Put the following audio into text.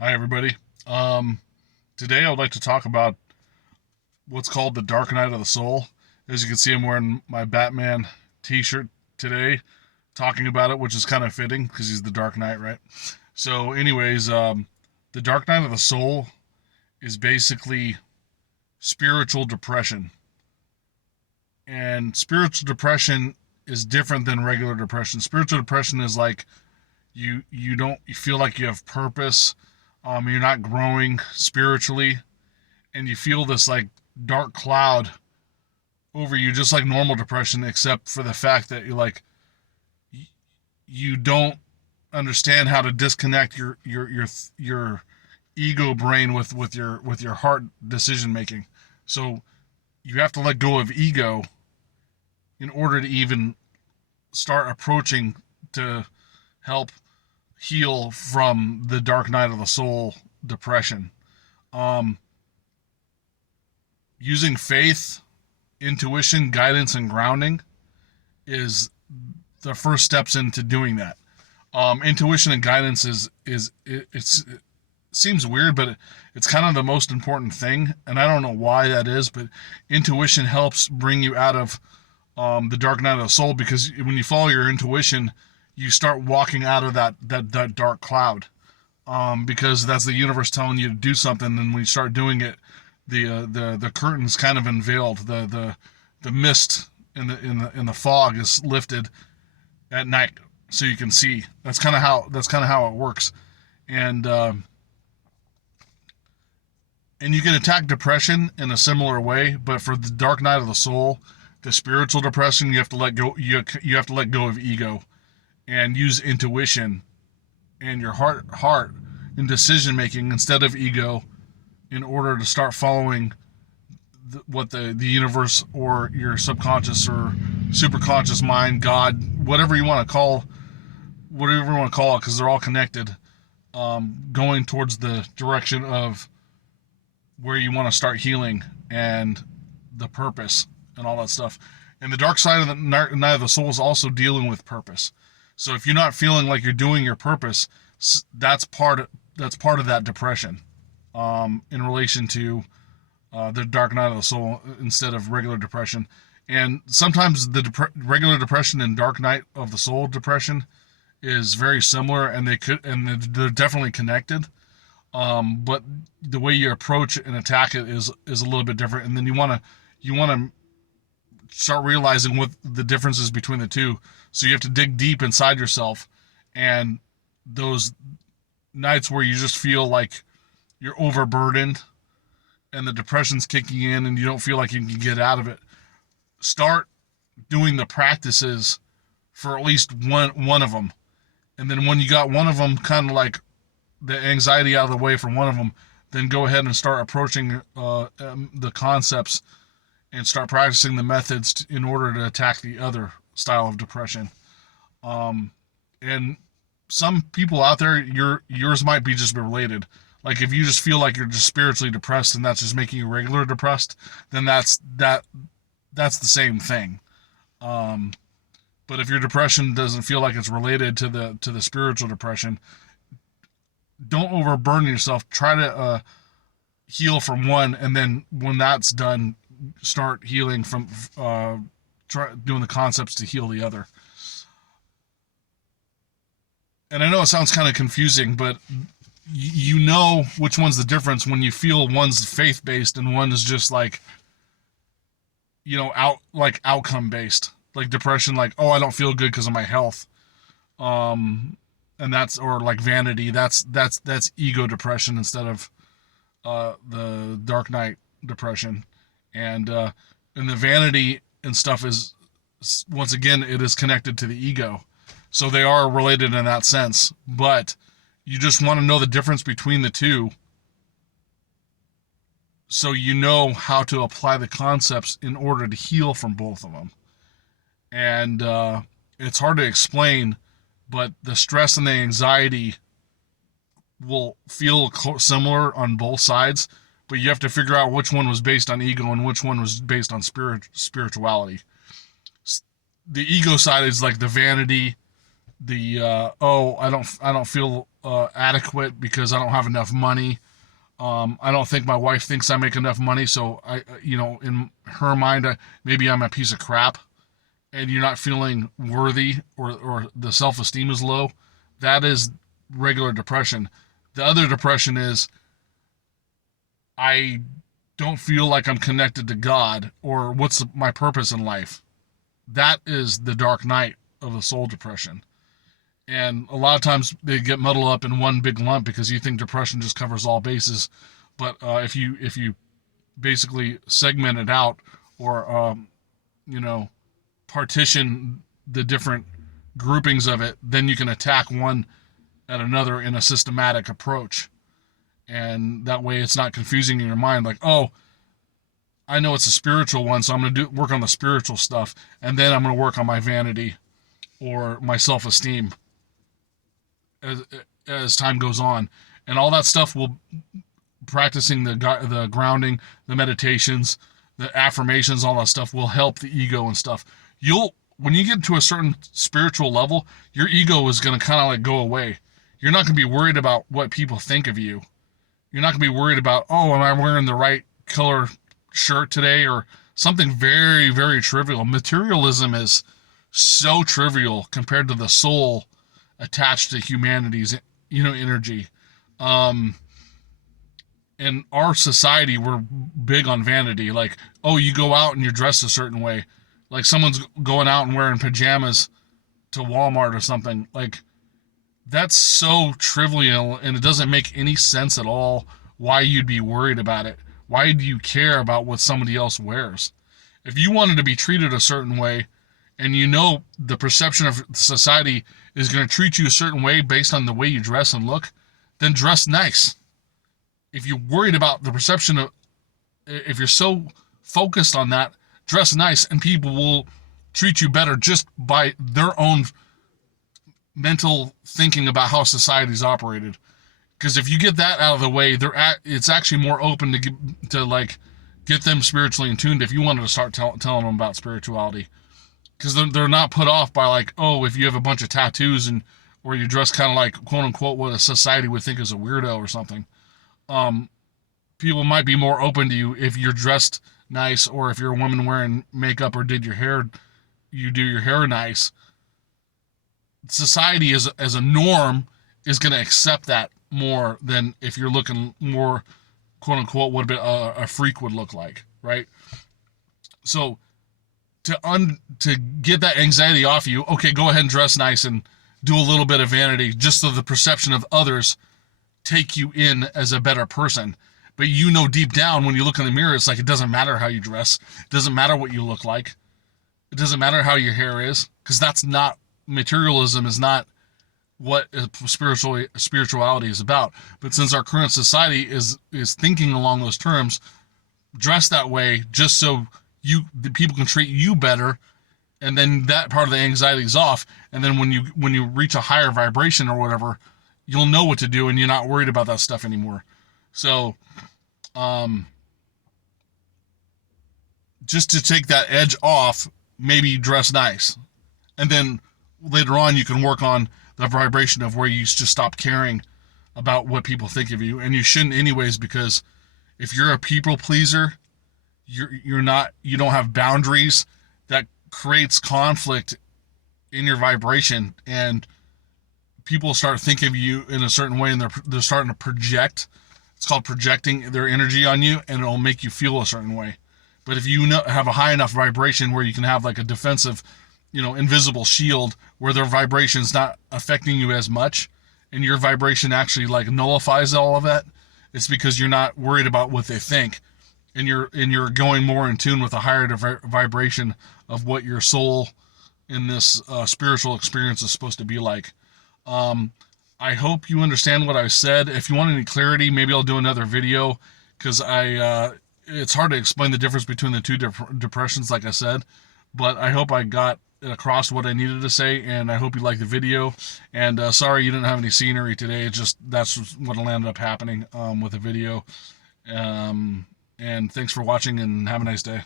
Hi, everybody. Today I would like to talk about what's called the Dark Night of the Soul. As you can see, I'm wearing my Batman T-shirt today, talking about it, which is kind of fitting because he's the Dark Knight, right? So, anyways, the Dark Night of the Soul is basically spiritual depression, and spiritual depression is different than regular depression. Spiritual depression is like you feel like you have purpose. You're not growing spiritually, and you feel this like dark cloud over you, just like normal depression, except for the fact that you don't understand how to disconnect your ego brain with your heart decision making. So you have to let go of ego in order to even start approaching to help heal from the dark night of the soul depression. Um, Using faith, intuition, guidance, and grounding is the first steps into doing that. Intuition and guidance it seems weird, but it's kind of the most important thing, and I don't know why that is, but intuition helps bring you out of the dark night of the soul, because when you follow your intuition, you start walking out of that dark cloud, because that's the universe telling you to do something, and when you start doing it, the curtains kind of unveiled, the mist in the fog is lifted at night, so you can see. That's kind of how it works, and and you can attack depression in a similar way, but for the dark night of the soul, the spiritual depression, you have to let go. You have to let go of ego and use intuition and your heart in decision making instead of ego, in order to start following what the universe or your subconscious or superconscious mind, God, whatever you want to call it, because they're all connected, going towards the direction of where you want to start healing and the purpose and all that stuff. And the dark side of the night of the soul is also dealing with purpose. So if you're not feeling like you're doing your purpose, that's part of that depression, in relation to the dark night of the soul instead of regular depression. And sometimes the regular depression and dark night of the soul depression is very similar, and they're definitely connected. But the way you approach it and attack it is a little bit different. And then you want to start realizing what the differences between the two. So you have to dig deep inside yourself, and those nights where you just feel like you're overburdened and the depression's kicking in and you don't feel like you can get out of it, start doing the practices for at least one of them. And then when you got one of them, kind of like the anxiety out of the way from one of them, then go ahead and start approaching the concepts and start practicing the methods in order to attack the other style of depression. Um, and some people out there, yours might be just related. Like if you just feel like you're just spiritually depressed and that's just making you regular depressed, then that's the same thing. Um, but if your depression doesn't feel like it's related to the spiritual depression, don't overburden yourself. Try to heal from one, and then when that's done, start healing from try doing the concepts to heal the other. And I know it sounds kind of confusing, but you know which one's the difference when you feel one's faith based and one is just like, outcome based, like depression, like, oh, I don't feel good because of my health. um and that's, or like vanity, that's ego depression instead of the dark night depression. And uh and the vanity and stuff is, once again, it is connected to the ego, so they are related in that sense. But you just want to know the difference between the two, so you know how to apply the concepts in order to heal from both of them. And it's hard to explain, but the stress and the anxiety will feel similar on both sides, but you have to figure out which one was based on ego and which one was based on spirituality. The ego side is like the vanity, the oh, I don't feel adequate because I don't have enough money. I don't think my wife thinks I make enough money, so in her mind, maybe I'm a piece of crap, and you're not feeling worthy, or the self-esteem is low. That is regular depression. The other depression is I don't feel like I'm connected to God, or what's my purpose in life. That is the dark night of the soul depression. And a lot of times they get muddled up in one big lump because you think depression just covers all bases. But if you basically segment it out, or partition the different groupings of it, then you can attack one at another in a systematic approach. And that way it's not confusing in your mind, like, oh, I know it's a spiritual one, so I'm going to work on the spiritual stuff, and then I'm going to work on my vanity or my self-esteem as time goes on. And all that stuff will, practicing the grounding, the meditations, the affirmations, all that stuff will help the ego and stuff. When you get to a certain spiritual level, your ego is going to kind of like go away. You're not going to be worried about what people think of you. You're not going to be worried about, oh, am I wearing the right color shirt today, or something very, very trivial. Materialism is so trivial compared to the soul attached to humanity's energy. In our society, we're big on vanity. Like, oh, you go out and you're dressed a certain way. Like someone's going out and wearing pajamas to Walmart or something. Like, that's so trivial, and it doesn't make any sense at all why you'd be worried about it. Why do you care about what somebody else wears? If you wanted to be treated a certain way, and the perception of society is going to treat you a certain way based on the way you dress and look, then dress nice. If you're worried about the perception if you're so focused on that, dress nice, and people will treat you better just by their own mental thinking about how society's operated. Because if you get that out of the way, it's actually more open to get them spiritually in tuned if you wanted to start telling them about spirituality. Because they're not put off by, like, oh, if you have a bunch of tattoos or you dress kind of like, quote unquote, what a society would think is a weirdo or something. People might be more open to you if you're dressed nice, or if you're a woman wearing makeup or you do your hair nice. Society as a norm is going to accept that more than if you're looking more, quote unquote, what a freak would look like, right? So to get that anxiety off you, okay, go ahead and dress nice and do a little bit of vanity, just so the perception of others take you in as a better person. But deep down, when you look in the mirror, it's like, it doesn't matter how you dress, it doesn't matter what you look like, it doesn't matter how your hair is, because that's not, materialism is not what spirituality is about. But since our current society is thinking along those terms, dress that way just so the people can treat you better, and then that part of the anxiety is off. And then when you reach a higher vibration or whatever, you'll know what to do, and you're not worried about that stuff anymore. So, just to take that edge off, maybe dress nice, and then later on you can work on the vibration of where you just stop caring about what people think of you. And you shouldn't anyways, because if you're a people pleaser, you don't have boundaries. That creates conflict in your vibration, and people start thinking of you in a certain way, and they're starting to project. It's called projecting their energy on you, and it'll make you feel a certain way. But if you have a high enough vibration where you can have like a defensive, invisible shield where their vibration's not affecting you as much, and your vibration actually like nullifies all of that, it's because you're not worried about what they think, and you're going more in tune with a higher vibration of what your soul in this spiritual experience is supposed to be like. I hope you understand what I said. If you want any clarity, maybe I'll do another video, because it's hard to explain the difference between the two depressions, like I said. But I hope I got across what I needed to say, and I hope you liked the video. And sorry you didn't have any scenery today. It's just that's what ended up happening with the video. And thanks for watching, and have a nice day.